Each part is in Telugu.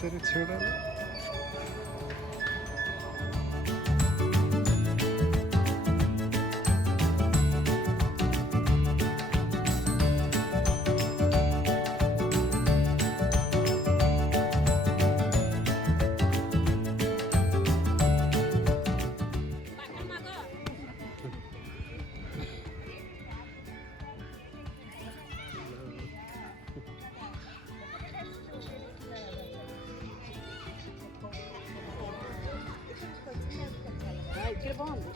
సరే చూడాలి. ఇక్కడ బాగుంది.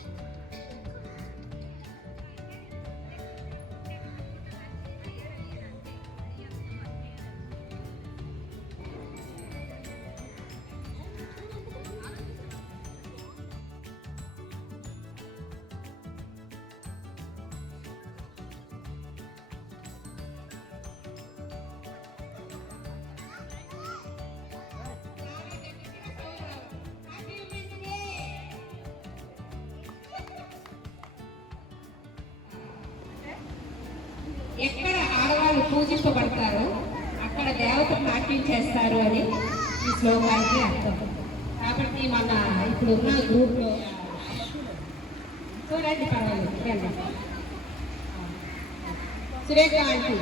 ఎక్కడ ఆడవాళ్ళు పూజింపబడతారో అక్కడ దేవత నాట్యం చేస్తారు అని ఈ శ్లోకానికి అర్థం. కాబట్టి మన ఇప్పుడున్న గ్రూప్లో చూడండి, పర్వాలేదు, సురేఖ ఆంటీ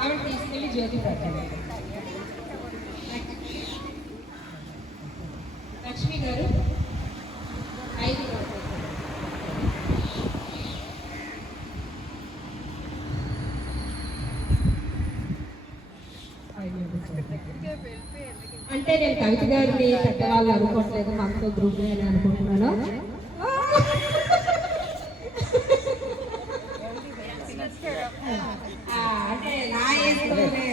ఆవిడ తీసుకెళ్ళి జ్యోతి పెట్టండి. లక్ష్మి గారు 5 అంటే నేను కవిత గారిని పెద్దవాళ్ళు అనుకోవట్లేదు, మనతో గ్రూప్ అని అనుకుంటున్నాను. అంటే నా ఏజ్లోనే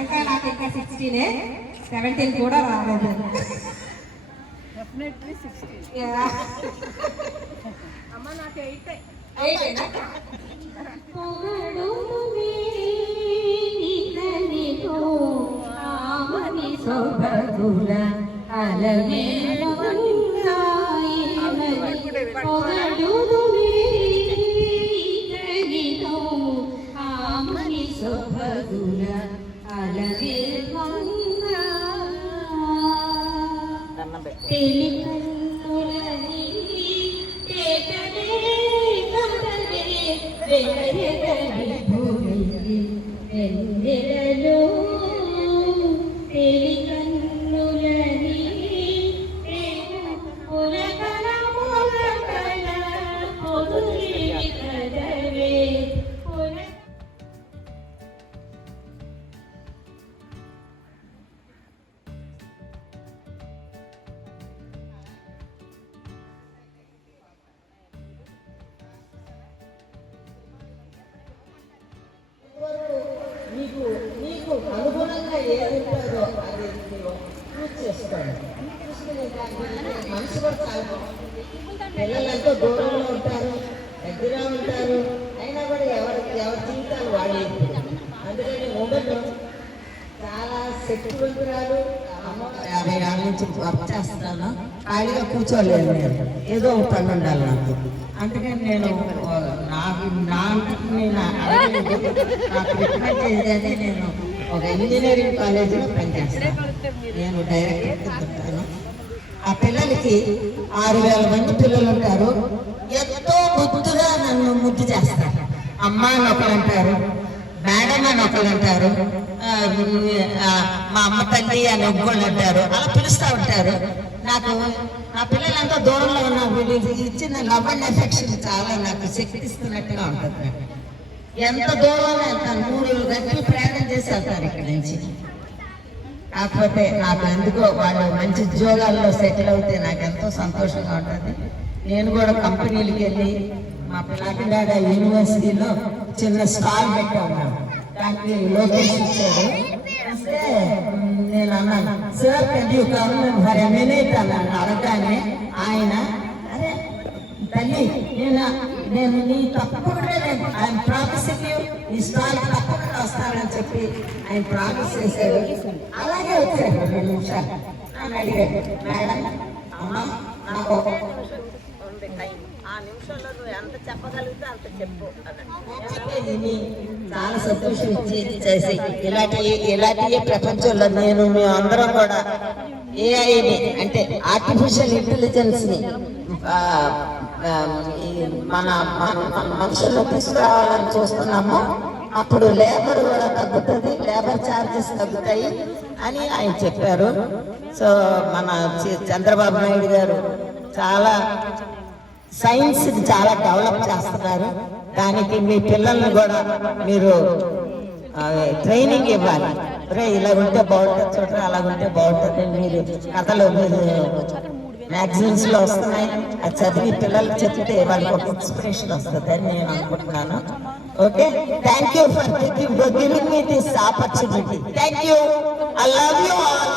ఇంకా నాకు ఇంకా 16, 17 కూడా రాలేదు. అమ్మ నాకు 8. సౌభగుల అలవేలున్నాయి పొగడుదునే ఇతనిలో ఆమని సౌభగుల అలవేలున్నా తెలికన్నులని తేటలే కదలే వెలయగలి భూమి వెన్నెలలో తెలికన్నులని పులకల పులకల పొదులి కదవే నీకు అనుగుణంగా ఏది ఉంటుందో అది పూర్తి చేసుకోండి. మనసు కూడా చాలా బాగుంటుంది. పిల్లలంతా దూరంలో ఉంటారు, దగ్గర ఉంటారు, అయినా కూడా ఎవరి జీవితాలు వాడే. అందుకని ఉండదు చాలా శక్తివంతురాలు. 50 ఏళ్ళ నుంచి వర్క్ చేస్తున్నాను, ఖాళీగా కూర్చోలేదు. నేను ఏదో ఒక పని ఉండాలి నాకు. అందుకని నేను నాకు నాకు రికమెండ్ చేసేది నేను ఒక ఇంజనీరింగ్ కాలేజీలో పనిచేస్తాను. నేను డైరెక్టర్ చెప్తాను. ఆ పిల్లలకి 6000 మంది పిల్లలు ఉంటారు. ఎంతో ముద్దుగా నన్ను ముద్దు చేస్తారు. అమ్మ అని ఒకరు అంటారు, మేడం అని ఒకరు అంటారు, మా అమ్మ తల్లి అని ఒక్కళ్ళు అంటారు. అలా పిలుస్తూ ఉంటారు. నాకు నా పిల్లలంతా దూరంలో ఉన్న వీళ్ళు ఇచ్చిన లవ్ అండ్ ఎఫెక్షన్ చాలా నాకు శక్తి ఇస్తున్నట్టుగా ఉంటుంది. ఎంత దూరం వెళ్తాను, 3 గంటలు ప్రయాణం చేసి వెళ్తారు ఇక్కడి నుంచి. కాకపోతే నాకు ఎందుకో వాళ్ళు మంచి ఉద్యోగాల్లో సెటిల్ అవుతే నాకు ఎంతో సంతోషంగా ఉంటుంది. నేను కూడా కంపెనీలకు వెళ్ళి మా కాకినాడ యూనివర్సిటీలో చిన్న స్టాల్ పెట్టా ఉన్నాను. దానికి లొకేషన్ ఇచ్చాడు. వస్తే నేను అన్నాను, sir can you come for a minute అన్నాను. అడగానే ఆయన, అరే తల్లి నేను నీ తప్పకుండా ఆయన ప్రామిసింగ్ యూ నీ స్టాల్ తప్పకుండా వస్తానని చెప్పి ఆయన ప్రామిస్ చేశాడు. అలాగే వచ్చాడు 2 నిమిషాలు. నన్ను అడిగాడు, మేడం అమ్మ నాకు నిమిషంలో నువ్వు ఎంత చెప్పగలిగితే అంత చెప్పు చాలా సంతోషం ఇచ్చేది చేసి ఇలాంటి ప్రపంచంలో మేము అందరం కూడా ఏఐని అంటే ఆర్టిఫిషియల్ ఇంటెలిజెన్స్ ని మన మనుషుల్లో తీసుకురావాలని చూస్తున్నాము. అప్పుడు లేబర్ కూడా తగ్గుతుంది, లేబర్ ఛార్జెస్ తగ్గుతాయి అని ఆయన చెప్పారు. సో మన చంద్రబాబు నాయుడు గారు చాలా సైన్స్ చాలా డెవలప్ చేస్తున్నారు. దానికి మీ పిల్లల్ని కూడా మీరు ట్రైనింగ్ ఇవ్వాలి. ఇలా ఉంటే బాగుంటుంది చూడరా, అలా ఉంటే బాగుంటుంది. మీరు కథలు మీరు మ్యాగజైన్స్ లో వస్తున్నాయి, అది చదివి పిల్లలు చెప్తే వాళ్ళకి ఒక ఇన్స్పిరేషన్ వస్తుంది అని నేను అనుకుంటున్నాను. Okay, thank you for giving me this opportunity. Thank you, I love you all.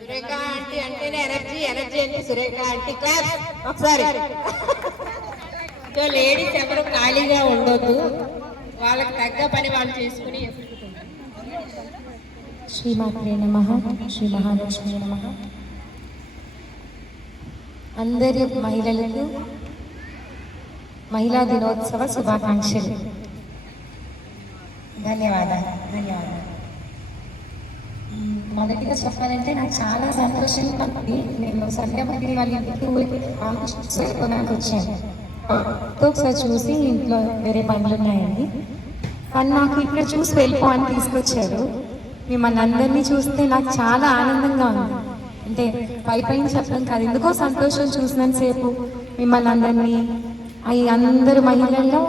Surekha aunty అంటేనే ఎనర్జీ, ఎనర్జీ అంటే సురేఖ ఆంటీ. క్లాస్ ఒకసారి. సో లేడీస్ ఎవరు ఖాళీగా ఉండొద్దు, వాళ్ళకి తగ్గ పని వాళ్ళు చేసుకుని. శ్రీమాత్రే నమః, శ్రీ మహాలక్ష్మి నమః. అందరి మహిళలకు మహిళా దినోత్సవ శుభాకాంక్షలు. ధన్యవాదాలు. మొదటిగా చెప్పాలంటే నాకు చాలా సంతోషంగా ఉంది. నేను సంధ్యాపతి వాళ్ళ ఇంటికి నాకు వచ్చాను. ఒకసారి చూసి ఇంట్లో వేరే పనులు ఉన్నాయండి, కానీ నాకు ఇక్కడ చూసి వెళ్ళిపో అని తీసుకొచ్చారు. మిమ్మల్ని అందరినీ చూస్తే నాకు చాలా ఆనందంగా ఉంది. అంటే పైన చెప్పడం కాదు, ఎందుకో సంతోషం చూసినంతసేపు మిమ్మల్ని అందరినీ. అవి అందరు మహిళల్లో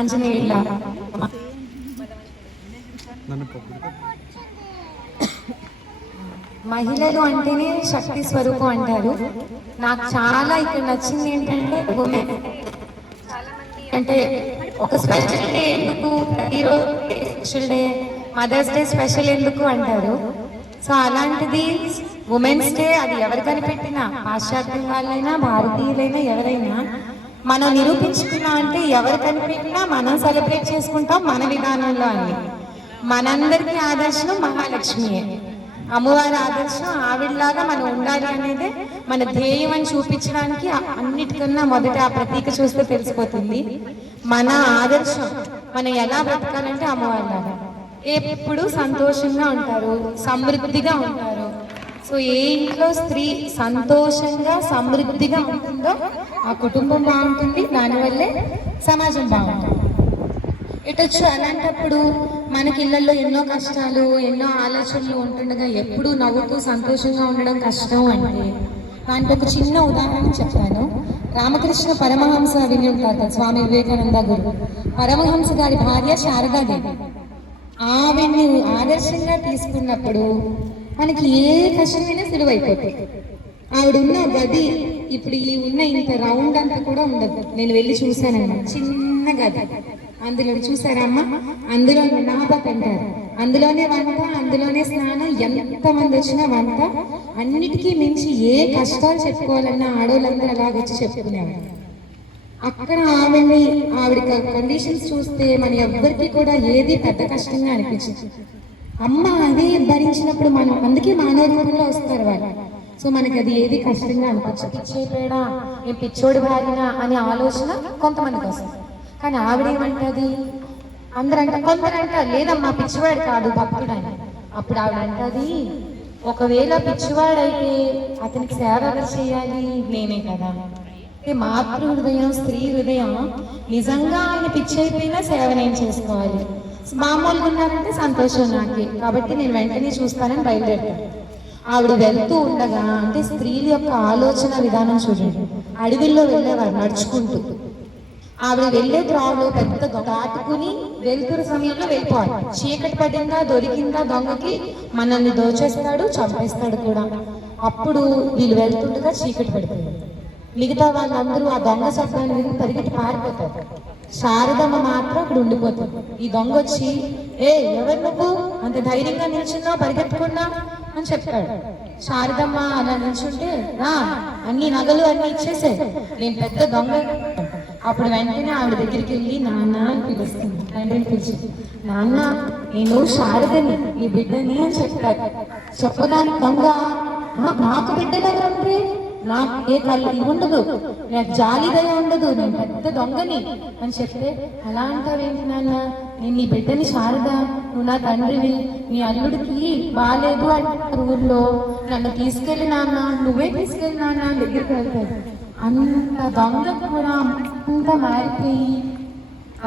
ఆంజనేయుల మహిళలు అంటేనే శక్తి స్వరూపం అంటారు. నాకు చాలా ఇక్కడ నచ్చింది ఏంటంటే అంటే ఒక స్పెషల్ డే ఎందుకు, ప్రతిరోజు special day, mother's day special ఎందుకు అంటారు. సో అలాంటిది ఉమెన్స్ డే, అది ఎవరు కనిపెట్టినా, పాశ్చాత్య వాళ్ళైనా భారతీయులైనా ఎవరైనా మనం నిరూపించుకున్నాం అంటే ఎవరు కనిపెట్టినా మనం సెలబ్రేట్ చేసుకుంటాం మన విధానంలో అని. మనందరికీ ఆదర్శం మహాలక్ష్మియే, అమ్మవారి ఆదర్శం ఆవిడలాగా మనం ఉండాలి అనేది మన ధ్యేయం అని చూపించడానికి అన్నిటికన్నా మొదట ఆ ప్రతీక చూస్తే తెలిసిపోతుంది. మన ఆదర్శం మనం ఎలా బ్రతకాలంటే అమ్మవారిలాగా ఎప్పుడు సంతోషంగా ఉంటారు, సమృద్ధిగా ఉంటారు. సో ఏ ఇంట్లో స్త్రీ సంతోషంగా సమృద్ధిగా ఉంటుందో ఆ కుటుంబం బాగుంటుంది, దానివల్లే సమాజం బాగుంటుంది. ఇటొచ్చు అలాంటప్పుడు మనకి ఇళ్లలో ఎన్నో కష్టాలు, ఎన్నో ఆలోచనలు ఉంటుండగా ఎప్పుడు నవ్వుతూ సంతోషంగా ఉండడం కష్టం అంటే దానికి ఒక చిన్న ఉదాహరణ చెప్తాను. రామకృష్ణ పరమహంస విని ఉంటారు, స్వామి వివేకానంద గురు. పరమహంస గారి భార్య శారదాదేవి. ఆవిడ్ని ఆదర్శంగా తీసుకున్నప్పుడు మనకి ఏ కష్టమైనా సులువైపోతాయి. ఆవిడున్న గది ఇప్పుడు ఈ ఉన్న ఇంత రౌండ్ అంతా కూడా ఉండదు. నేను వెళ్ళి చూశానమ్మా, చిన్న గది. అందులో చూసారమ్మా, అందులో నాపక్ అంటారు, అందులోనే వంట, అందులోనే స్నానం, ఎంతమంది వచ్చినా వంట. అన్నిటికీ మించి ఏ కష్టాలు చెప్పుకోవాలన్నా ఆడవాళ్ళందరూ అలాగొచ్చి చెప్పుకునేవారు. అక్కడ ఆవిడ కండిషన్స్ చూస్తే మన ఎవ్వరికి కూడా ఏది పెద్ద కష్టంగా అనిపించింది. అమ్మ అది భరించినప్పుడు మనం అందుకే మానవ రూపంలో వస్తారు వాళ్ళు. సో మనకి అది ఏది కష్టంగా అనిపించదు. పిచ్చేపేడా, నేను పిచ్చోడి భార్యనా అనే ఆలోచన కొంతమందికి వస్తుంది. కానీ ఆవిడేమంటది, కొందరు అంటారు లేదమ్మా పిచ్చివాడు కాదు భక్తుడు అని. అప్పుడు ఆవిడ అంటది, ఒకవేళ పిచ్చివాడైతే అతనికి సేవ ఎవరు చేయాలి, నేనే కదా. మాతృ హృదయం, స్త్రీ హృదయం నిజంగా ఆయన పిచ్చి అయిపోయినా సేవ నేను చేసుకోవాలి. మామూలుగా ఉన్నారంటే సంతోషం నాకే, కాబట్టి నేను వెంటనే చూస్తానని బయలుదేరుతాను. ఆవిడ వెళ్తూ ఉండగా, అంటే స్త్రీల యొక్క ఆలోచన విధానం చూడండి. అడవిల్లో వెళ్ళేవారు నడుచుకుంటూ, ఆవిడ వెళ్ళే త్రావులో పెద్ద దాటుకుని వెళ్తున్న సమయంలో వెళ్ళిపోవాలి. చీకటి పడిందా, దొరికిందా దొంగకి, మనల్ని దోచేస్తాడు, చంపేస్తాడు కూడా. అప్పుడు వీళ్ళు వెళ్తుండగా చీకటి పడిపోయాడు. మిగతా వాళ్ళందరూ ఆ దొంగ శబ్దాన్ని విని పరిగెట్టి పారిపోతారు. శారదమ్మ మాత్రం అక్కడ ఉండిపోతుంది. ఈ దొంగ వచ్చి, ఎవరు నువ్వు అంత ధైర్యంగా నిల్చున్నావు పరిగెత్తకుండా అని చెప్తాడు. శారదమ్మ అలా నిల్చుంటే, అన్ని నగలు అన్ని ఇచ్చేసే, నేను పెద్ద దొంగ. అప్పుడు వెంటనే ఆవిడ దగ్గరికి వెళ్ళి నాన్న అని పిలుస్తుంది. తండ్రిని పిలిచి, నాన్న నేను శారదని, నీ బిడ్డని అని చెప్తాడు. చెప్పడానికి దొంగ, నాకు బిడ్డలంటే నాకు ఏ కళ్ళు ఉండదు, నాకు జాలి దయ ఉండదు, నేను పెద్ద దొంగని అని చెప్తే అలా అంటావేంటి నాన్న, నేను నీ బిడ్డని శారద, నువ్వు నా తండ్రివి, నీ అల్లుడికి బాగాలేదు అంటారు ఊళ్ళో, నన్ను తీసుకెళ్ళి నాన్న, నువ్వే తీసుకెళ్ళి నాన్న అని దగ్గరికి వెళ్తాడు. అంత దొంగ కూడా అంత మారిపోయి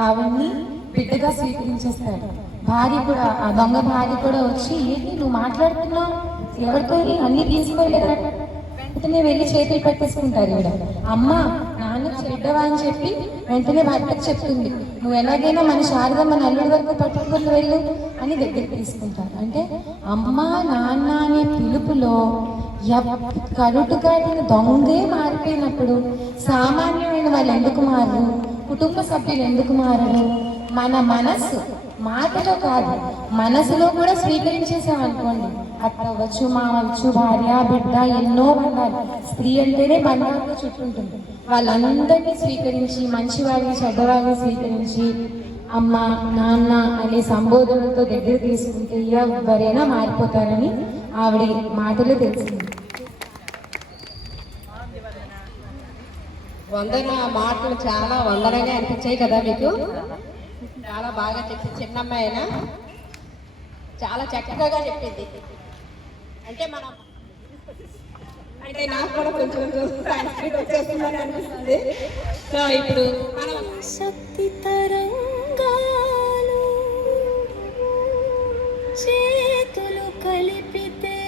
ఆవిడ్ని బిడ్డగా స్వీకరించేస్తాడు. భార్య కూడా, ఆ దొంగ భార్య కూడా వచ్చి, ఏంటి నువ్వు మాట్లాడుతున్నావు, ఎవరితో అన్ని తీసుకోలేదు, వెంటనే వెళ్ళి చేతులు పెట్టేసుకుంటారు. ఈవిడ అమ్మ నాన్న చెడ్డవా అని చెప్పి వెంటనే భర్తకు చెప్తుంది, నువ్వు ఎలాగైనా మన శారద మన అల్లుడి వరకు పట్టుకుని వెళ్ళు అని దగ్గరికి తీసుకుంటారు. అంటే అమ్మ నాన్న అనే పిలుపులో కరుటుగాడిన దొంగే మారిపోయినప్పుడు సామాన్యమైన వాళ్ళు ఎందుకు మారరు, కుటుంబ సభ్యులు ఎందుకు మారరు? మన మనస్సు, మాటలో కాదు మనసులో కూడా స్వీకరించేసాం అనుకోండి, అత్త అవ్వచ్చు, మావచ్చు, భార్య బిడ్డ ఎన్నో బంధాలు, స్త్రీ అంటేనే బంధాలతో చుట్టుంటుంది. వాళ్ళందరినీ స్వీకరించి, మంచి వాళ్ళని చెడ్డవాళ్ళని స్వీకరించి అమ్మ నాన్న అనే సంబోధనలతో దగ్గర తీసుకుంటే ఎవరైనా మారిపోతారని ఆవిడ మాటలో తెలిసింది. వందన మాటలు చాలా వందనగా అనిపించాయి కదా మీకు? చాలా బాగా చెప్పింది. చిన్నమ్మాయి అయినా చాలా చక్కగా చెప్పింది. అంటే మనం అంటే నాకు కూడా కొంచెం వచ్చేస్తుందని అనిపిస్తుంది. సో ఇప్పుడు మనం శక్తి తరంగాలు చేతులు కలిపితే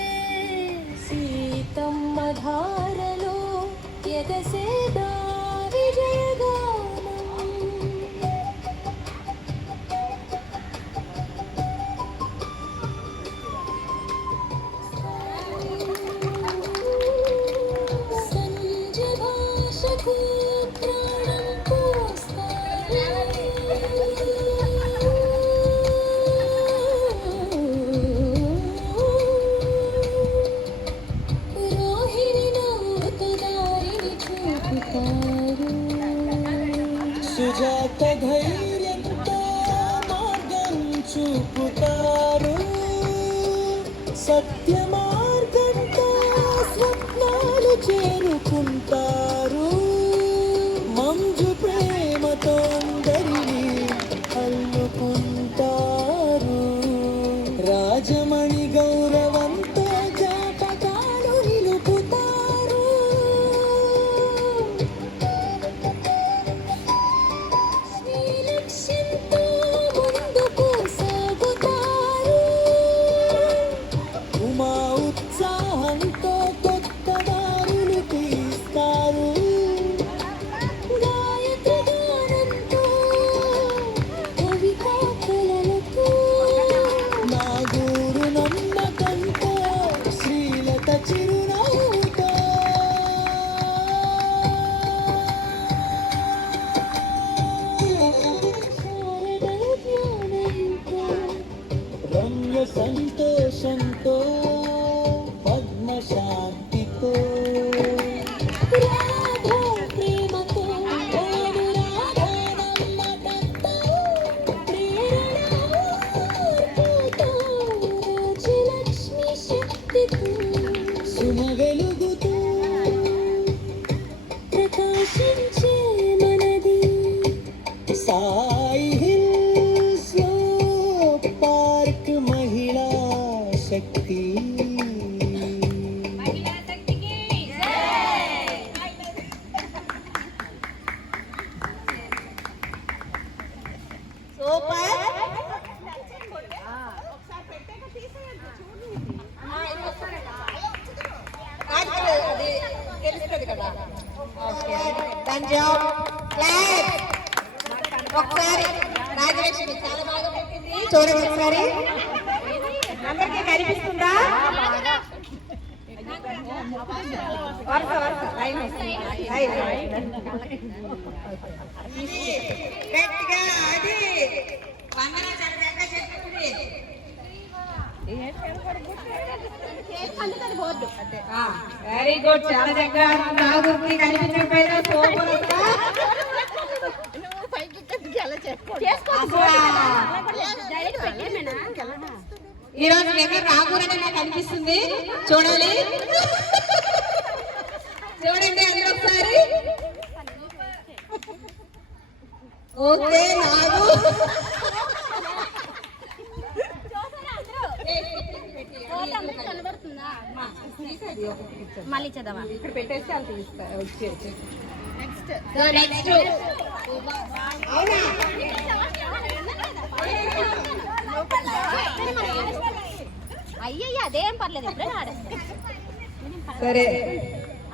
సీతమ్మ ధారలో ఎగసేదా విజయగానం. సంజభాషకు ప్రాణం పోస్తారే. రోహిణి నవ్వుతూ దారిని చూపుతారు. సుజాత ధైర్యంతో మార్గం చూపుతారు. సత్య మార్గంతో స్వప్నాలు చేరుకుంటారు. మంజు ప్రేమతో అందరినీ అల్లుకుంటారు. రాజమణి గౌరవంతో జాతకాలు నిలుపుతారు. నీ లక్ష్యంతో ముందుకు సాగుతారు. ఉమా ఉత్సాహంతో కొత్త దారులు తీస్తారు. గాయత్రి గానంతో కవితా కలలతో నాగూరు నమ్మకంతో శ్రీలత చిరునవ్వుతో శారదల జ్ఞానంతో రమ్య సంతోషంతో పద్మశాంతితో రాధా ప్రేమతో ఓడు రాధానమ్మ దత్త ప్రేరణతో రాజలక్ష్మి శక్తితో సుమ వెలుగుతూ ప్రకాశించే మనది సాయి హిల్స్ లో పార్క్ మహిళా శక్తి. సూపర్. అది తెలుస్తుంది కదా. Okay, done job. క్లాప్. ఒకసారి రాజలక్ష్మి చాలా బాగా పెట్టింది. చూడండి ఒకసారి, అందరికీ కనిపిస్తుందా? వరుస వరుస లైన్ లైన్. గట్టిగా అది వందన చాలా చక్కగా చెప్తుంది. వెరీ గుడ్, చాలా చక్కగా నాగుకి కనిపించకపోయినా సూపర్. ఈ రోజు ఎవరు రాకూరని నాకు అనిపిస్తుంది. చూడాలి. చూడండి అందరూ ఒకసారి. ఓకే నాగు మళ్ళీ చదవా ఇక్కడ పెట్టేస్తే అంత ఇస్తా వచ్చేది. నెక్స్ట్ నెక్స్ట్ అవునా అయ్యయ్య అదేం పర్లేదు ఇప్పుడే ఆడేస్తా సరే.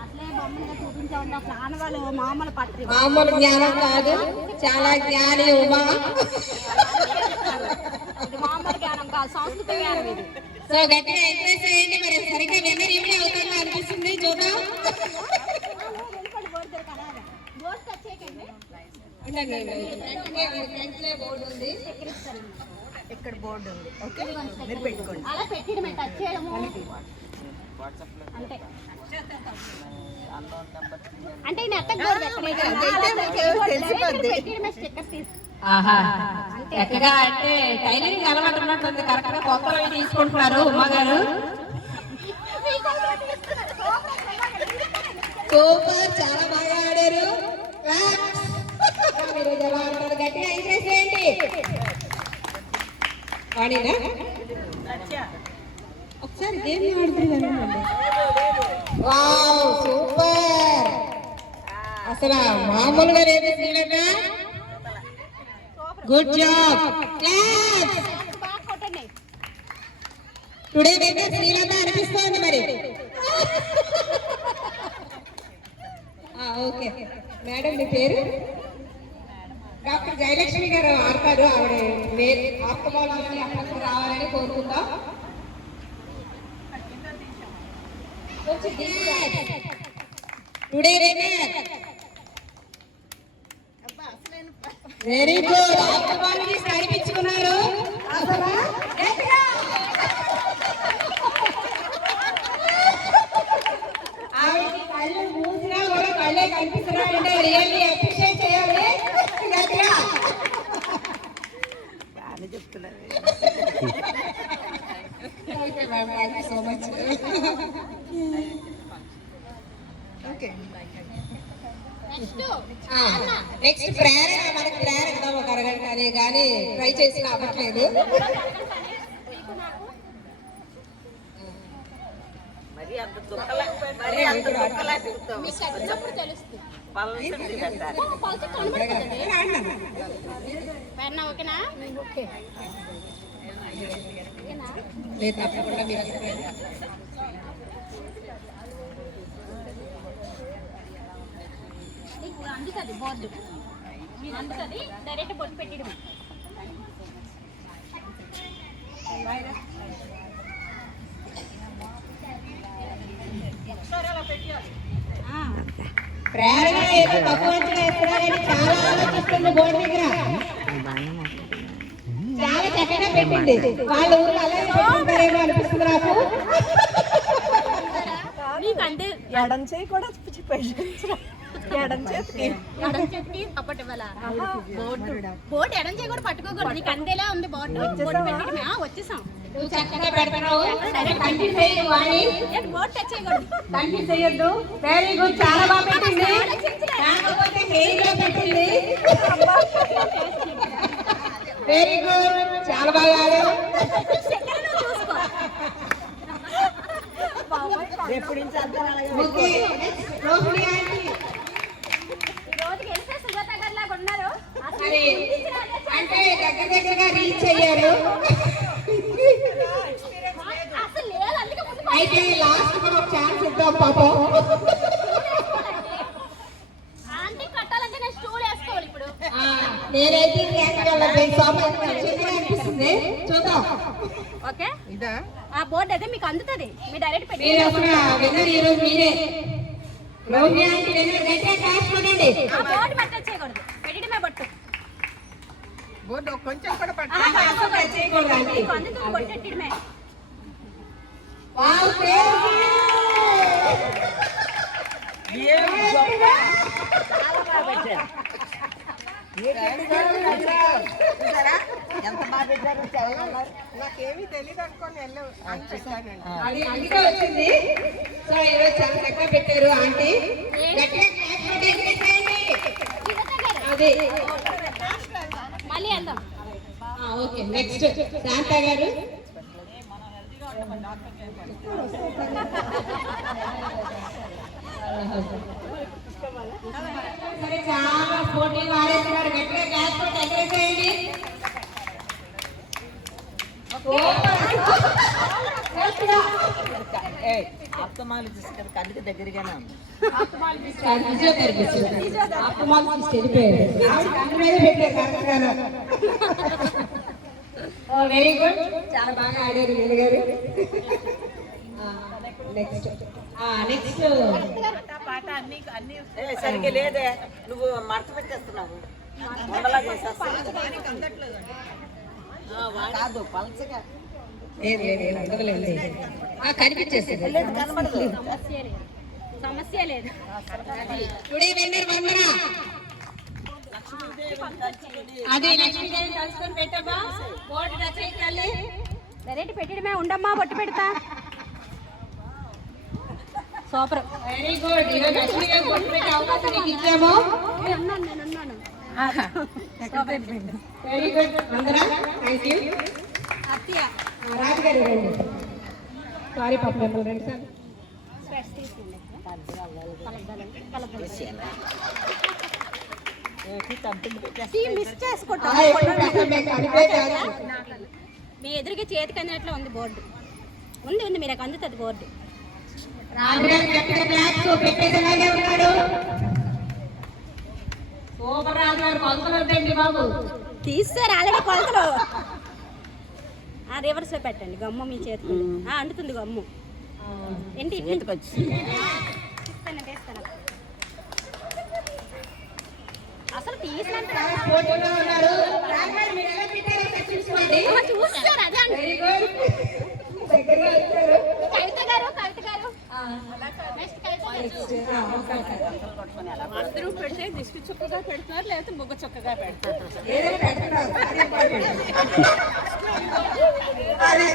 అట్లే బొమ్మలుగా చూపించావు అసలు ఆనవాళ్ళు మామూలు పత్రి మామూలు జ్ఞానం కాదు, చాలా జ్ఞాని ఉమా. ఇది మామూలు జ్ఞానం కాదు, సంస్కృత జ్ఞానం ఇది. సో గట్టిగా ఎంకరేజ్ చేయండి. మరి సరిగ్గా విన్నర్ ఏమి అవుతుందో అనిపిస్తుంది, చూద్దాం. బోర్డు వచ్చేకండి బోర్డు ఉంది. ఇక్కడ బోర్డు ఉంది. ఓకే మీరు పెట్టుకోండి. అలా పెట్టడమే టచ్ చేయడము అంటే అంటే ఈ నెట్టకు బోర్డు పెట్టడమే స్టిక్కర్స్ తీసి ఆహా చక్కగా అంటే టైలరింగ్ అలవాటు ఉన్నట్టుంది. కరెక్ట్ గా కొత్తలు తీసుకుంటున్నారు ఉమ్మ గారు. సూపర్, చాలా బాగా ఆడారు. మీరు ఎలా ఆడతారు? గట్టిగా ఎంకరేజ్ చేయండి. వాడినా ఒకసారి గేమ్ ఆడుతున్నారు. వావ్ సూపర్, అసలు మామూలుగా లేదు శ్రీలత. గుడ్ జాబ్, బాగా కొట్టండి. టుడే విన్నర్ శ్రీలత అనిపిస్తోంది మరి. ఓకే మేడం, మీ పేరు? డాక్టర్ జయలక్ష్మి గారు ఆడతారు. ఆవిడ ఆప్తమాలజీ అక్కడ రావాలని కోరుకుందాం. Today winner very good. Ophthalmology నడిపించుకున్నారు. ఆవిడ కళ్ళు మూసినా కూడా కళ్ళే కనిపిస్తున్నాయంటే రియల్లీ అప్రిషియేట్ చేయాలి. బాగానే చెప్తున్నారు. Okay ma'am, thank you so much. Okay next Prerana. మనకి ప్రేరణ ఒక అరగంట అనే కానీ ట్రై చేసి అవ్వట్లేదు. మరి అంత దుక్కలా తిరుగుతాం. వచ్చినప్పుడు తెలుస్తుంది. పల్సటి పెట్టాలి. కొలత కనబడుతుంది. పెన్న ఓకేనా? ఓకే లేదు తప్పకుండా మీరు నీకు అందుతుంది బోర్డు, అందుతుంది డైరెక్ట్ బొట్టు పెట్టడం. ప్రేరణ ఏదో తక్కువ అంచనా వేస్తున్నా కానీ చాలా ఆలోచిస్తుంది బోర్డు దగ్గర. చాలా చక్కగా పెట్టింది. వాళ్ళ ఊరు అలాగే పెట్టుకుంటారేమో అనిపిస్తుంది నాకు. నీకంటే ఎడం చేయి కూడా ఎడం చేతికి ఎడం చేతికి అప్పటి ఇవ్వాల బోర్డు ఎడం చేయి కూడా పట్టుకోకూడదు. నీకు అందేలా ఉంది బోర్డు. బోర్డు పెట్టడమే. వచ్చేసాం. నువ్వు చక్కగా పెడుతున్నావు. కంటిన్యూ చేయదు వాణి, బోర్డు టచ్ చేయకూడదు. కంటిన్యూ చేయొద్దు. వెరీ గుడ్, చాలా బాగా పెట్టింది. కాకపోతే హెయిర్ లో పెట్టింది. వెరీ గుడ్, చాలా బాగా ఆడారు. చూసుకో. ఎప్పుడు నుంచి అర్థం ఓకే రోహిణి ఆంటీ. ఈ రోజుకి వెళ్తే సుజాత గారి లాగా ఉన్నారు. సరే అంటే దగ్గరగా రీచ్ అయ్యారు. అసలు లేదు, అందుకే ముందు అయితే లాస్ట్ కూడా ఒక ఛాన్స్ ఇద్దాం పాపం. ఆంటీ కట్టాలంటే నేను స్టూల్ వేసుకోవాలి ఇప్పుడు. నేనైతే అనిపిస్తుంది, చూద్దాం. ఓకే ఆ బోర్డు అయితే మీకు అందుతుంది. మీరు డైరెక్ట్ పెట్టి మీరు అసలు విన్నర్ ఈ రోజు మీరే. Rohini aunty winner. గట్టిగా క్లాస్ కొనండి. ఆ బోర్డు టచ్ చేయకూడదు. పెట్టడమే బొట్టు. బోర్డు కొంచెం కూడా పట్టు. అసలు టచ్ చేయకూడదు ఆంటీ. మీకు అందుతుంది బొట్టు పెట్టడమే. Wow crazy. చాలా బాగా పెట్టారు. చూసారా? ఎంత బాగా పెట్టారు చాలా నాకేమీ తెలియదు అనుకోని వెళ్ళావు అని చెప్పానండి. అది అందుకే వచ్చింది. సో ఈరోజు చాలా చక్కగా పెట్టారు ఆంటీ. గట్టిగా clap కొట్టి encourage చేయండి. అది మళ్ళీ వెళ్దాం. ఓకే నెక్స్ట్ శాంతా గారు. సరే చాలా పోటీగా ఆడేస్తున్నారు. గట్టిగా క్లాస్ కొట్టి ఎంకరేజ్ చేయండి. ఆప్తమాలజిస్ట్ కళ్ళకి దగ్గరగానే ఉంది. ఫిజియోథెరపిస్ట్ ఆప్థమాలజిస్ట్ వెళ్ళిపోయారు. దాని మీద పెట్టారు కరెక్ట్గాను. వెరీ గుడ్, చాలా బాగా ఆడారు వీళ్ళు గారు. నెక్స్ట్ సరిగ్గా లేదే, నువ్వు మడత పెట్టేస్తున్నావు. ఉండలా చేసేస్తావు. కాదు పలచగా కనిపించేస్తుంది. కనబడదు. సమస్య లేదు. టుడే విన్నర్ వందన. అది లక్ష్మీదేవి కలుసుకొని పెట్టమ్మా. బోర్డు రచయితల్లి వెరైటీ పెట్టడమే. ఉండమ్మా బొట్టు పెడతా. సూపర్. Very good. ఈరోజు లక్ష్మీదేవి బొట్టు పెట్టే అవకాశం నీకు ఇచ్చాము. నేనున్నాను. Very good Vandana, thank you. అత్తయ్య రాజుగారు రండి. సారీ పాప మిమ్మల్ని రండి సార్. స్పెట్స్ తీసుకోండి. మిస్ చేసుకుంటాం. మీ ఎదురుగా చేతికి అందినట్లు ఉంది బోర్డు. ఉంది మీరు అందుతుంది బోర్డు. రాజుగారు గట్టిగా క్లాప్స్ పెట్టేసేలాగే ఉన్నాడు. సూపర్ రాజుగారు కొలతలు బాబు. తీస్తారు ఆల్రెడీ కొలతలు. ఆ రివర్స్ లో పెట్టండి గమ్ము మీ చేతికి. అందుతుంది గమ్ము. ఏంటి ఇంటికి వచ్చి తీస్తాను. అసలు తీసినంత పోటీలో ఉన్నారు. రాజుగారు మీరు ఎలా పెట్టారో ఒకసారి చూసుకోండి. చూస్తారు అదే అండి. Very good. దగ్గరగా వచ్చారు. కవిత గారు నెక్స్ట్ కవిత గారు. అందరూ పెడితే దిష్టి చుక్కగా పెడుతున్నారు, లేకపోతే ముగ్గ చుక్కగా పెడతారు. ఏదైనా పెడుతున్నారు. అది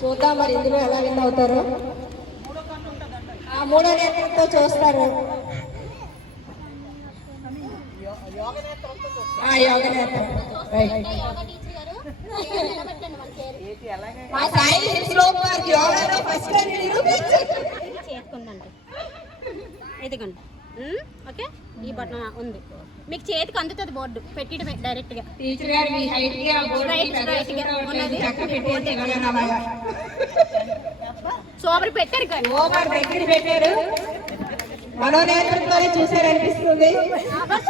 చూద్దాం మరి ఇందులో ఎలా విన్ అవుతారు. మూడో నేత్రంతో చూస్తారు. యోగ నేత్రం రైట్. మా సాయి హిల్స్లోప్ వారికి యోగాలో ఫస్ట్ అని నిరూపించారు. చేతుకుందండి. ఇదిగోండి. ఓకే, ఈ బటన్ ఉంది. మీకు చేతికి అందుతుంది బోర్డు. పెట్టడమే డైరెక్ట్ గా. టీచర్ గారు మీ హైట్ కి ఆ బోర్డు చక్క పెట్టేసి అలాగా సోబర్ పెట్టారు కానీ ఓవర్ దగ్గర పెట్టారు. మనోనేత్రంతోనే చూసారనిపిస్తుంది.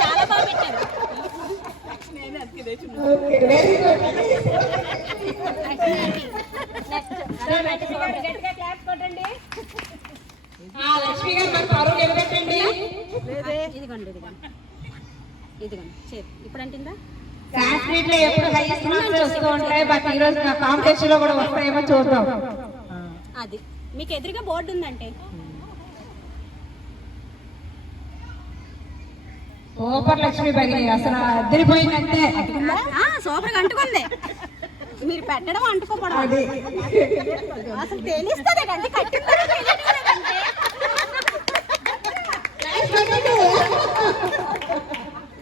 చాలా బాగా పెట్టారు. Very good. గట్టిగా క్లాప్స్ కొట్టండి. లక్ష్మి గారు మన పరువు నిలబెట్టండి. ఇదిగోండి చేతి ఇప్పుడు అంటుందా. సాంస్క్రిట్ లో ఎప్పుడు హైయెస్ట్ మార్క్స్ వస్తూ ఉంటాయి. బట్ ఈ రోజు కాంపిటీషన్ లో కూడా వస్తాయేమో చూద్దాం. అది మీకు ఎదురుగా బోర్డు ఉందంటే సూపర్ లక్ష్మి భగిని అసలు అద్దరిపోయిందంటే సూపర్ గా అంటుకుంది. మీరు పెట్టడం అంటుకోపడం అసలు తెలుస్తుంది కంటే కట్టిందో తెలియట్లేదంటే.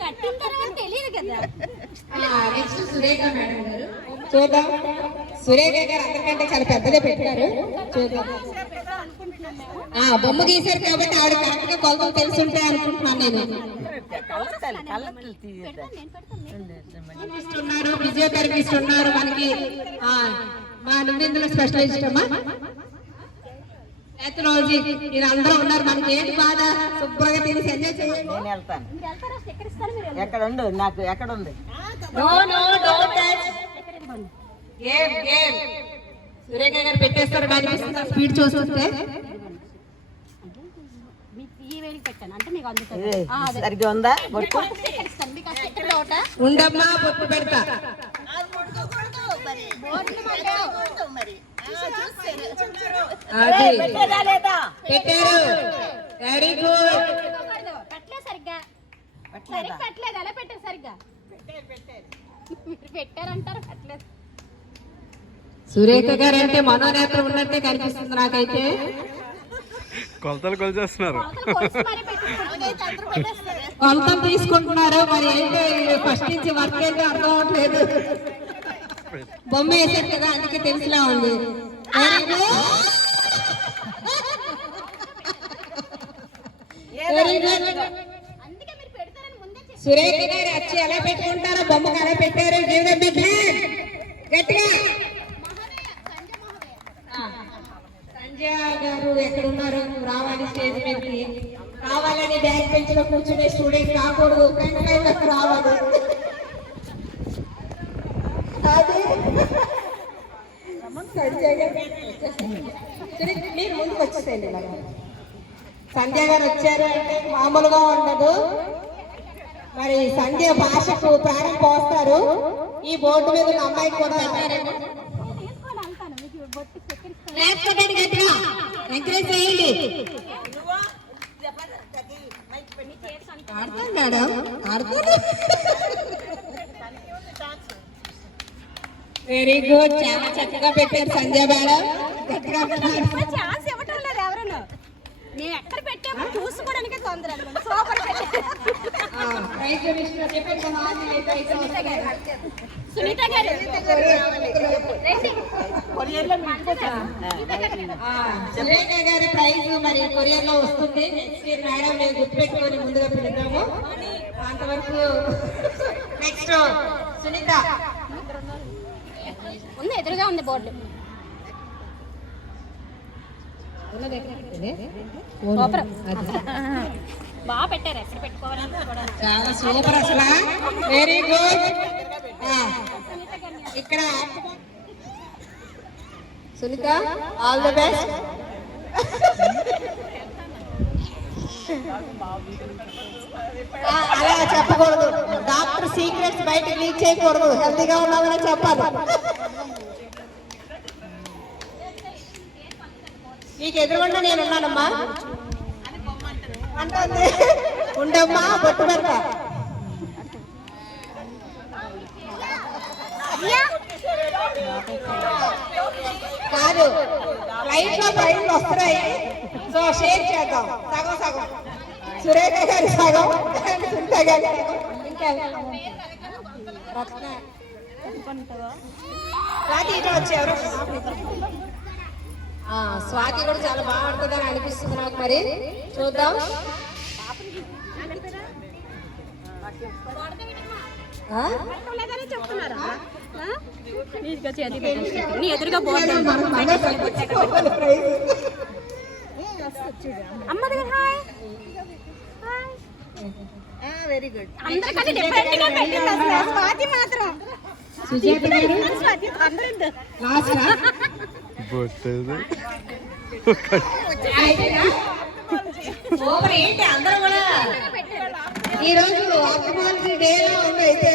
కట్టిన తర్వాత తెలియదు కదా. నెక్స్ట్ సురేఖ మేడం గారు చూద్దాం. సురేఖ గారు అందరికంటే చాలా పెద్దదే పెట్టారు. చూద్దాం. బొమ్మ గీశారు కాబట్టి ఆవిడ కరెక్ట్ గా కొలతలు తెలుసుంటాయి అనుకుంటున్నాను నేను. ఉన్నారు ఫిజియోథెరపిస్ట్ ఉన్నారు మనకి. మా నువ్వెందులో స్పెషలిస్ట్ అమ్మా ఎథనాలజీ మీరు అందరూ ఉన్నారు. మనకి ఏంటి బాధ శుభ్రంగా తినేసి ఎంజాయ్ చేయండి. నేను వెళ్తాను. ఎక్కడ ఉండు నాకు ఎక్కడ ఉంది. No no don't touch. Game game Surekha garu పెట్టేస్తారు. కానీ స్పీడ్ చూస్తుంటే ఈ వేడికి పెట్టాను అంటే మీకు అందుతుంది. సరిగ్గా ఉందా బొట్టు? ఉండమ్మా బొట్టు పెడతా. పెట్టారు. Very good. పెట్టలేదు సరిగ్గా. పెట్టలేదు అలా పెట్టారు సరిగ్గా. మీరు పెట్టారంటారు పెట్టలేదు. సురేఖ గారు అంటే మనోనేత్రం ఉన్నట్టే కనిపిస్తుంది నాకైతే. కొలతలు కొలిచేస్తున్నారు. కొలతలు తీసుకుంటున్నారు మరి ఏంటో ఫస్ట్ నుంచి వర్క్ ఏంటో అర్థం అవట్లేదు. బొమ్మ వేసారు కదా అందుకే తెలిసిలా ఉంది. Very good. అందుకే మీరు పెడతారని ముందే చెప్పారు. సురేఖ గారు వచ్చి ఎలా పెట్టుకుంటారో బొమ్మకు అలా పెట్టారు. Give them big hand. గట్టిగా. సంజయ్ గారు ఎక్కడ ఉన్నారు? రావాలి స్టేజ్ మీదకి. రావాలని బ్యాక్ బెంచ్ లో కూర్చునే స్టూడెంట్ రాకూడదు. కంటైనర్ రావాలి. అది సంజయ్ గారు మీరు ముందుకు వచ్చేసేయండి. సంధ్య గారు వచ్చారు అంటే మామూలుగా ఉండదు. మరి సంధ్య భాషకు ప్రాణం పోస్తారు. ఈ బోర్డు మీద ఉన్న అమ్మాయికి కూడా తీసుకొని వెళ్తాను మీకు బొట్టు చక్కెరిస్తాను. ఎంకరేజ్ చేయండి. ఆడతాను మేడం, ఆడతాను. Very good. చాలా చక్కగా పెట్టారు సంధ్య మేడం. గట్టిగా ఇప్పుడు ఛాన్స్ ఇవ్వటం లేదు ఎవరన్నా. నేను ఎక్కడ పెట్టామో చూసుకోవడానికే తొందర. సూపర్ సునీత గారు సురేఖ గారి ప్రైజ్ మరి కొరియర్ లో వస్తుంది. నెక్స్ట్ ఇయర్ మేడం మేము గుర్తుపెట్టుకొని ముందుగా పిలుద్దాము. అంతవరకు నెక్స్ట్ సునీత ఉంది, ఎదురుగా ఉంది బోర్డు. సూపర్ బాగా పెట్టారు. ఎక్కడ పెట్టుకోవాలని కూడా చాలా సూపర్ అసలు. Very good. ఇక్కడ సునీత ఆల్ ది బెస్ట్. అలా చెప్పకూడదు. డాక్టర్ సీక్రెట్స్ బయటకు లీక్ చేయకూడదు. హెల్తీగా ఉన్నామని చెప్పాలి. నీకు ఎదురుగుండా నేను ఉన్నానమ్మా అంటుంది. ఉండమ్మా బొట్టు పెడతా. కాదు లైట్ లో ప్రైజ్ వస్తున్నాయి. సో షేర్ చేద్దాం సగం సగం. సురేఖ గారి సగం, సునీత గారి సగం. ఇంకా రత్న స్వాతి ఇటు వచ్చేవారు. స్వాతి కూడా చాలా బాగా ఆడుతుందని అనిపిస్తుంది నాకు. మరి చూద్దాం. చెప్తున్నారా నీ ఎదురుగా బోర్డు అమ్మ దగ్గర హాయ్ వెరీ గుడ్. అందరికంటే డిఫరెంట్ గా పెట్టింది అసలు స్వాతి మాత్రం. సుజాత గారు స్వాతి అందరూ లాస్ట్ ఏంటి అందరూ కూడా ఈ రోజు ఆత్మాలజీ డేలో ఉంది. అయితే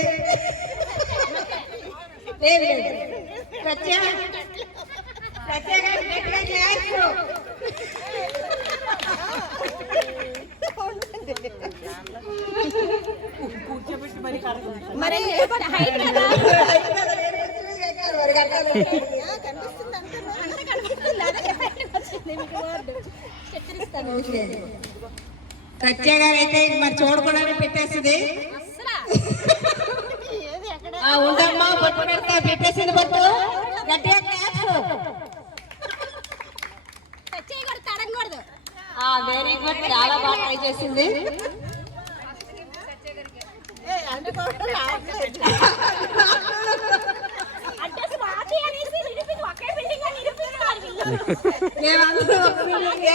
లేదు లేదు ప్రత్యేక మరి హైట్ కదా ప్రత్యేక అయితే మరి చూడకూడదని పెట్టేస్తుంది. ఉండమ్మా బొట్టు పెడతా పెట్టేసింది. బొట్టు గట్టిగా తడగకూడదు. Very good. చాలా బాగా ట్రై చేసింది. అంటే స్వాతి అనేసి నిరూపించి ఒకే బిల్డింగ్ అని నిరూపిస్తున్నారు వీళ్ళు. మేమందరూ ఒక బిల్డింగ్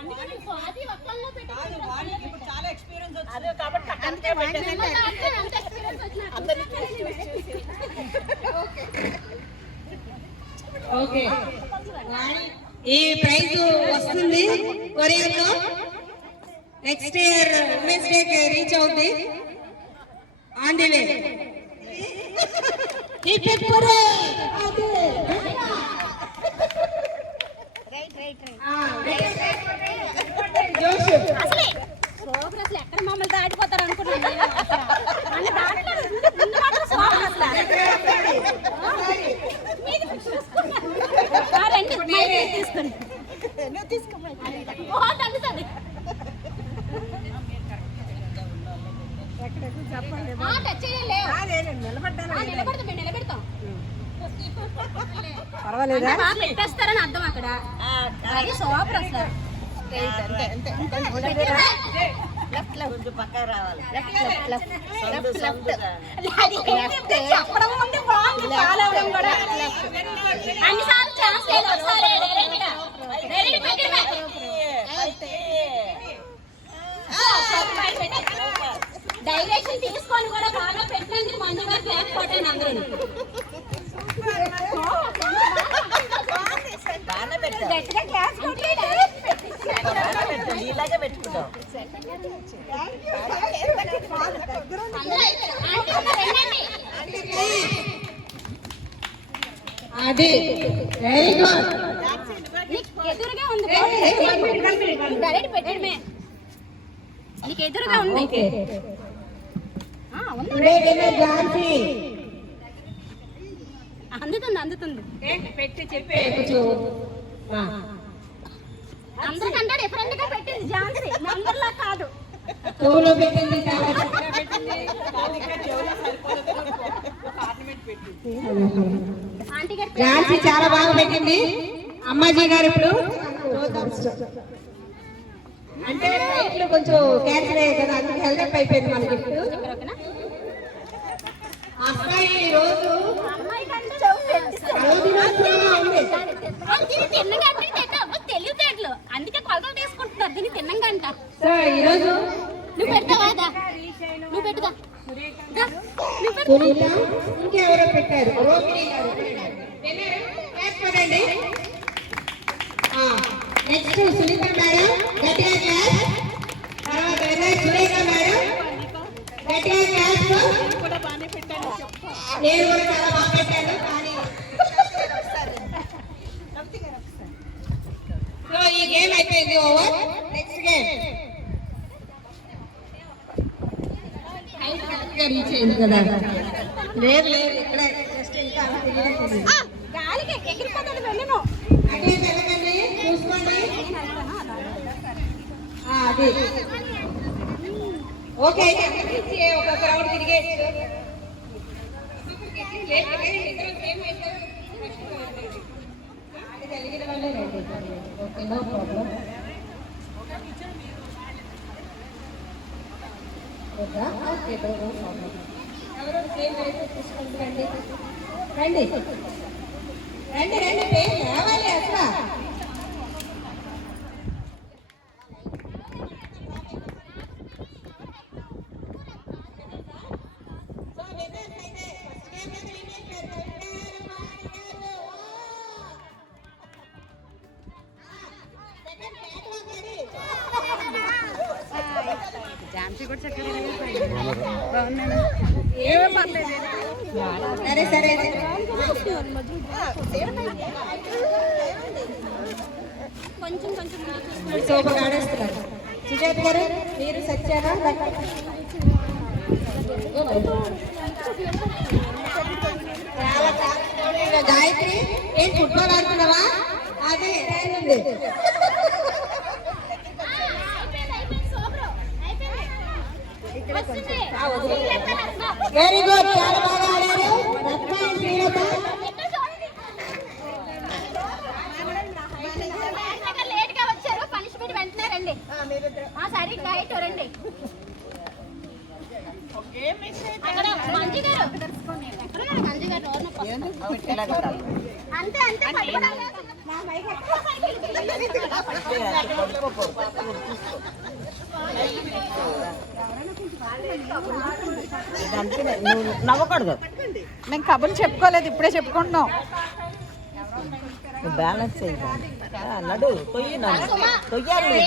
అందుకని స్వాతి ఒక్కళ్ళలో పెట్టారు. చాలా ఎక్స్పీరియన్స్ వచ్చింది కాబట్టి అంతే పెట్టేసాను. అంత ఎక్స్పీరియన్స్ వచ్చినా ఓకే. ఈ ప్రైజ్ వస్తుంది కొరియర్ లో. Next year women's day reach అవుతుంది. On the way. అసలే సూపర్ అసలు ఎక్కడ మమ్మల్ని దాటిపోతారు అనుకున్నాను నేను అసలు. నన్ను దాటలేదు. ముందు మాత్రం సూపర్ అసలు. మీది చూసుకున్నా. రండి మైక్ తీసుకోండి. బాగుంది అందుతుంది. టచ్ చేయాలి. నిలబడతాం మేము నిలబెడతాం. పర్వాలేదా పెట్టేస్తారని అర్థం అక్కడ. అది సూపర్ అసలు. చెప్పడం ముందు బాగుంది. ఫాలో అవ్వడం కూడా అన్నిసార్లు ఛాన్స్ లేదు. ఒకసారి డైరెక్షన్ తీసుకొని కూడా బాగా పెట్టినందుకు మందు గారు లేకపోతాను అందరూ. గట్టిగా క్లాస్ ఇలాగే పెట్టుకుంటాం. అది వెరీ గుడ్. ఎదురుగా ఉంది. డైరెక్ట్ పెట్టడమే. నీకు ఎదురుగా ఉంది. అందుతుంది అందుతుంది. పెట్టి చెప్పే అందరికంటే డిఫరెంట్ గా పెట్టింది ఝాన్సీ. అందరిలా కాదు. చెవులో పెట్టింది. ఝాన్సీ చాలా బాగా పెట్టింది. అమ్మాజీ గారు ఇప్పుడు అంటే రైట్లు కొంచెం క్యాన్సిల్ అయ్యాయి కదా, అందుకే హెల్ప్ అయిపోయింది మనకి. ఇప్పుడు అబ్బాయి ఈ రోజు తెలివితేటలు అందుకే కొలతలు తీసుకుంటున్నారు. దీన్ని తిన్నంగంట. సో ఈ రోజు నువ్వు పెడతావా? నువ్వు పెట్టుదా. సునీత ఇంకెవరో పెట్టారు. రోహిణి గారు పడండి. నెక్స్ట్ సునీత మేడం గట్టిగా క్లాస్. తర్వాత సురేఖ మేడం గట్టిగా క్లాస్. నేను కూడా చాలా బాగా పెట్టాను. కానీ సో ఈ గేమ్ అయిపోయింది. ఓవర్. నెక్స్ట్ గేమ్ రీచ్ అయింది కదా. లేదు లేదు ఇక్కడే జస్ట్ ఇంకా గాలికి ఎగిరిపోతుంది. వెళ్ళను అటే వెళ్ళకండి, చూసుకోండి. అది ఓకే. ఒక రౌండ్ తిరిగేచ్చు. Okay no problem. Okay no problem. ఎవరో సేమ్ అయితే తీసుకుంటారండి. రండి రండి రండి. పేరు రావాలి అసలు. సరే సరే కొంచెం కొంచెం సూపర్ ఆడేస్తున్నారు. సుజాత గారు మీరు సచ్చారా? చాలా చాలా. గాయత్రి ఏం ఫుట్బాల్ ఆడుతున్నావా? అదే ఉంది. Very good. చాలా బాగా ఆడారు. లేట్ గా వచ్చారు. పనిష్మెంట్ వెంటనే రండి. సరే రైట్ రండి. అక్కడ మంజు గారు మంజు గారు అంతే అంతే. నవ్వకూడదు. మేము కబుర్లు చెప్పుకోలేదు, ఇప్పుడే చెప్పుకుంటున్నాం. బ్యాలెన్స్ నడు తొయ్యాలి.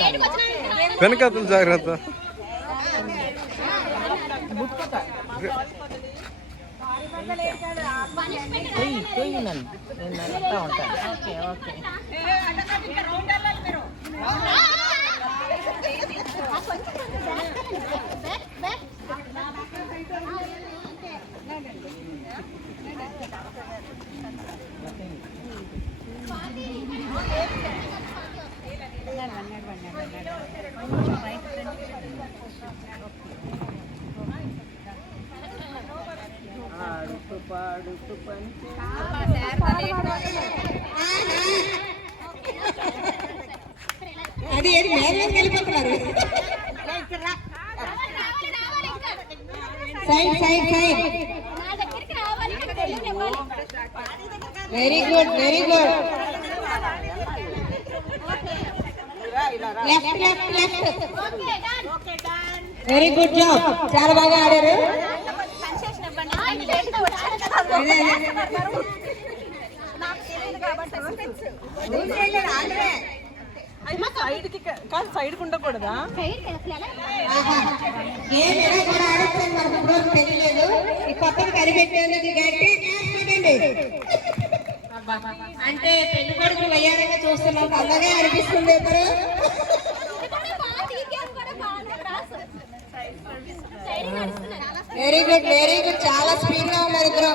వెనకాల జాగ్రత్త. అది ఏది మేరకు వెళ్ళిపోతున్నారు. Side side side. Very good very good. Left left left. Very good job, చాలా బాగా ఆడారు. సైడ్ ఉండకూడదా? గేమ్ ఎలా కూడా ఆడొచ్చని మనకు ఇప్పుడు తెలియలేదు. ఈ కొత్తగా కనిపెట్టేందుకు గట్టి పెట్టండి. అంటే పెళ్లి కొడుకు వయ్యారంగా చూస్తున్నాం, అలాగే అనిపిస్తుంది. ఇప్పుడు వెరీ గుడ్ వెరీ గుడ్, చాలా స్పీడ్ గా ఉన్నారు ఇద్దరు.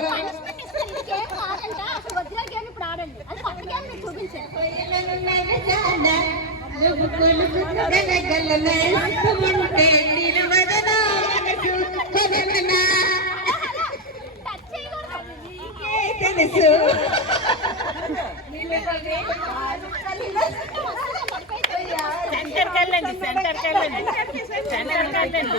తెలుసు సెంటర్కి వెళ్ళండి, సెంటర్కి వెళ్ళండి, సెంటర్కి వెళ్ళండి.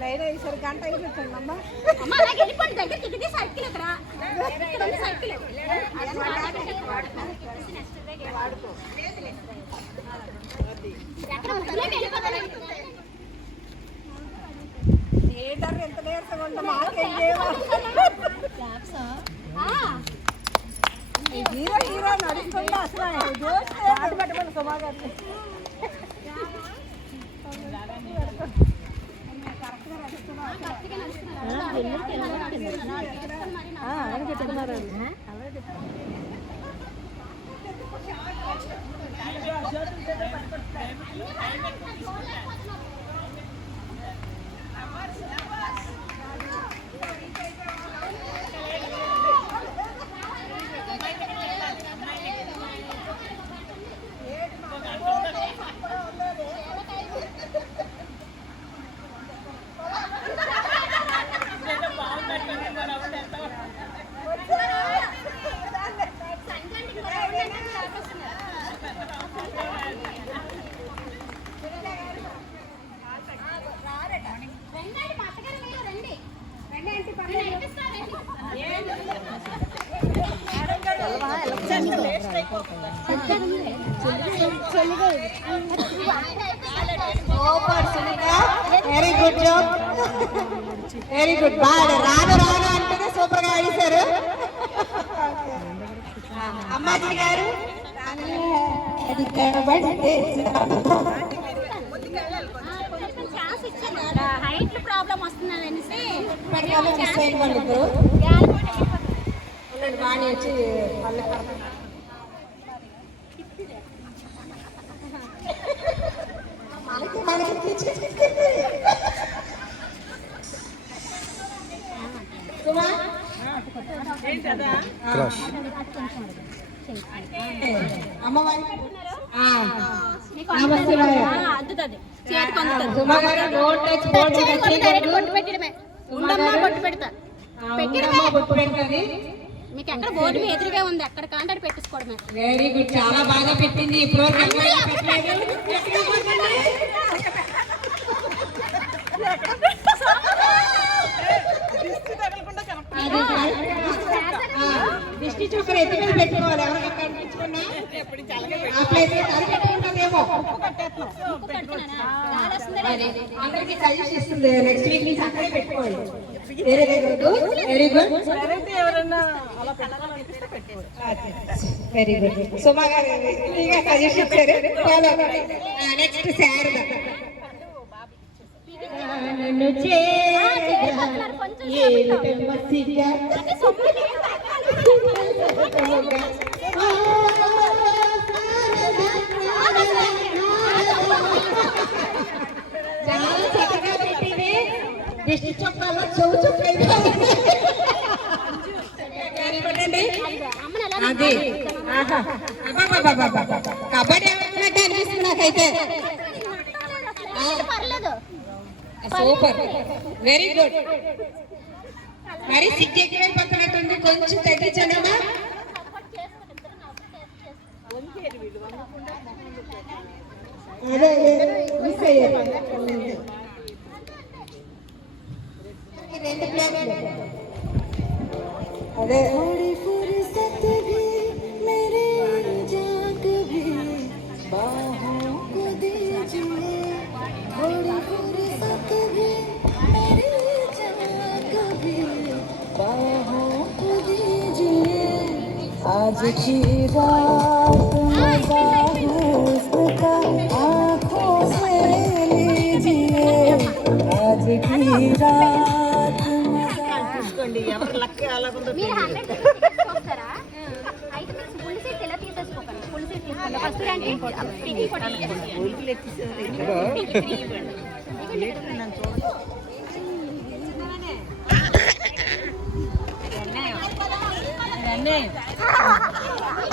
లైన్ వేసారు, గంట అయిపోతుంది అమ్మా. ఏంటంటే ఎంత నీరసంగా ఉందో మాకేం చేయాలి. హీరో హీరో నడుస్తుందా అసలు పాట పెట్టమని సుమాగారు. Very good job, very good. బాగా రాను రాను అంటేనే సూపర్ గా ఆడేశారు. అమ్మాజీ గారు హైట్ ప్రాబ్లం వస్తున్నది అనేసి వాణి వచ్చి క్రాష్ అమ్మవారి మీకు ఎక్కడ బోర్డు ఎదురుగా ఉంది, అక్కడ కాంటాక్ట్ పెట్టించుకోవడమే. వెరీ గుడ్, చాలా బాగా పెట్టింది. ఈ ప్రోగ్రామ్ దిష్టి చూకర్ ఎత్తి మీద పెట్టుకోవాలి. ఎవరికి కనిపించుకున్నా ఆ ప్లేస్ అది పెట్టుకుంటుందేమో. మరి అందరికి సజెస్ట్ ఇస్తుంది నెక్స్ట్ వీక్ నుంచి అక్కడే పెట్టుకోండి. Very good, very good, very good. Suma garu ఫ్రీగా సజెస్ట్ ఇచ్చారు. నెక్స్ట్ శారద. నన్ను చాలా చక్కగా పెట్టింది. దిష్టి చొక్కాలో చెవు చొక్క అది కబడ్డీ ఆడుతున్నట్టు అనిపిస్తుంది నాకైతే. Super, very good. మరి సిగ్గు ఎక్కువైపోతున్నట్టుంది, కొంచెం తగ్గించండమ్మా. అదే మిస్ అయ్యారు. రెండు ప్లేట్లు అదే. थोड़ी फुर्सत भी मेरे जाग भी बाहों को दीजिए, थोड़ी फुर्सत भी मेरे जाग भी बाहों को दीजिए, आज की रात मजा उसका आँखों से लीजिए, आज की रात మీరు 100 చూస్తారా? అయితే మీరు ఫుల్ సీట్ ఎలా తీసేసుకోకండి. ఫుల్ సీట్ తీసుకోండి. ఫస్ట్ ర్యాంక్ స్పీకింగ్ ఫోటో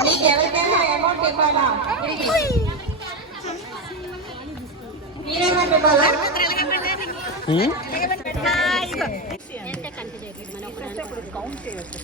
మీకు ఎవరికైనా అమౌంట్ ఇవ్వాలా? మీరేమన్నా ఇవ్వాలా? ఎంత కంటి చేయలేదు మనం ఒక కౌంట్ చేయవచ్చు.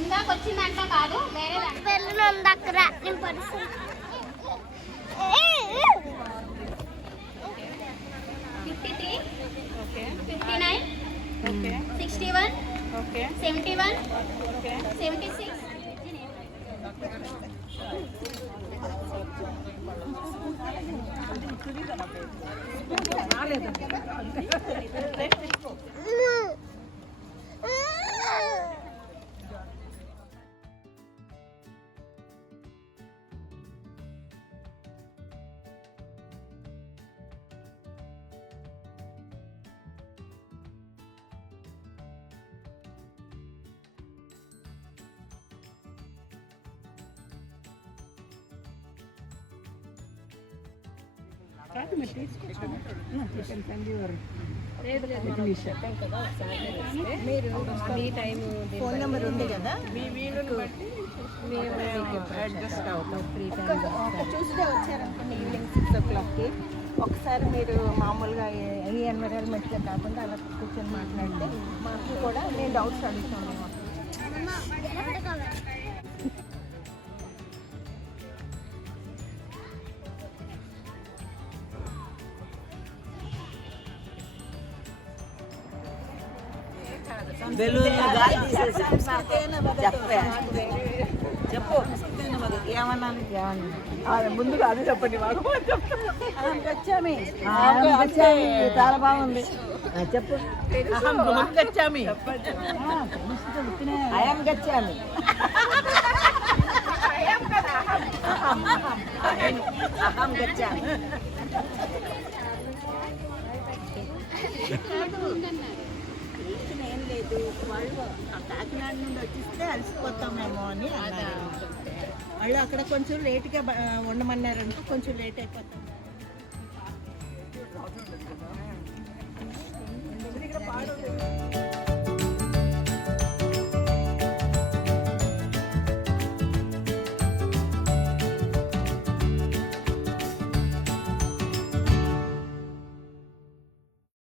ఇందాక వచ్చిందంట కాదు, వేరే అక్కడ నేను పరిస్థితి 53 59 61 71 76. ఫోన్ నెంబర్ ఉంది కదా, మీ వీలుని బట్టి అడ్జస్ట్ అవుతాం. ఒక ట్యూస్డే వచ్చారనుకోండి ఈవినింగ్ 6 o'clockకి ఒకసారి మీరు మామూలుగా ఈ ఎన్విరాన్మెంట్లో కాకుండా అలా కూర్చొని మాట్లాడితే మాకు కూడా నేను డౌట్స్ అడుగుతాను. చెప్పు ఏమన్నాను ముందుగా అది చెప్పండి. చాలా బాగుంది. చెప్పు గచ్చామి అయం గచ్చామి అహం గచ్చామి. ఏం లేదు, వాళ్ళు కాకినాడ నుండి వచ్చిస్తే అలసిపోతామేమో అని అన్నారు. వాళ్ళు అక్కడ కొంచెం లేట్గా ఉండమన్నారంటే కొంచెం లేట్ అయిపోతాం.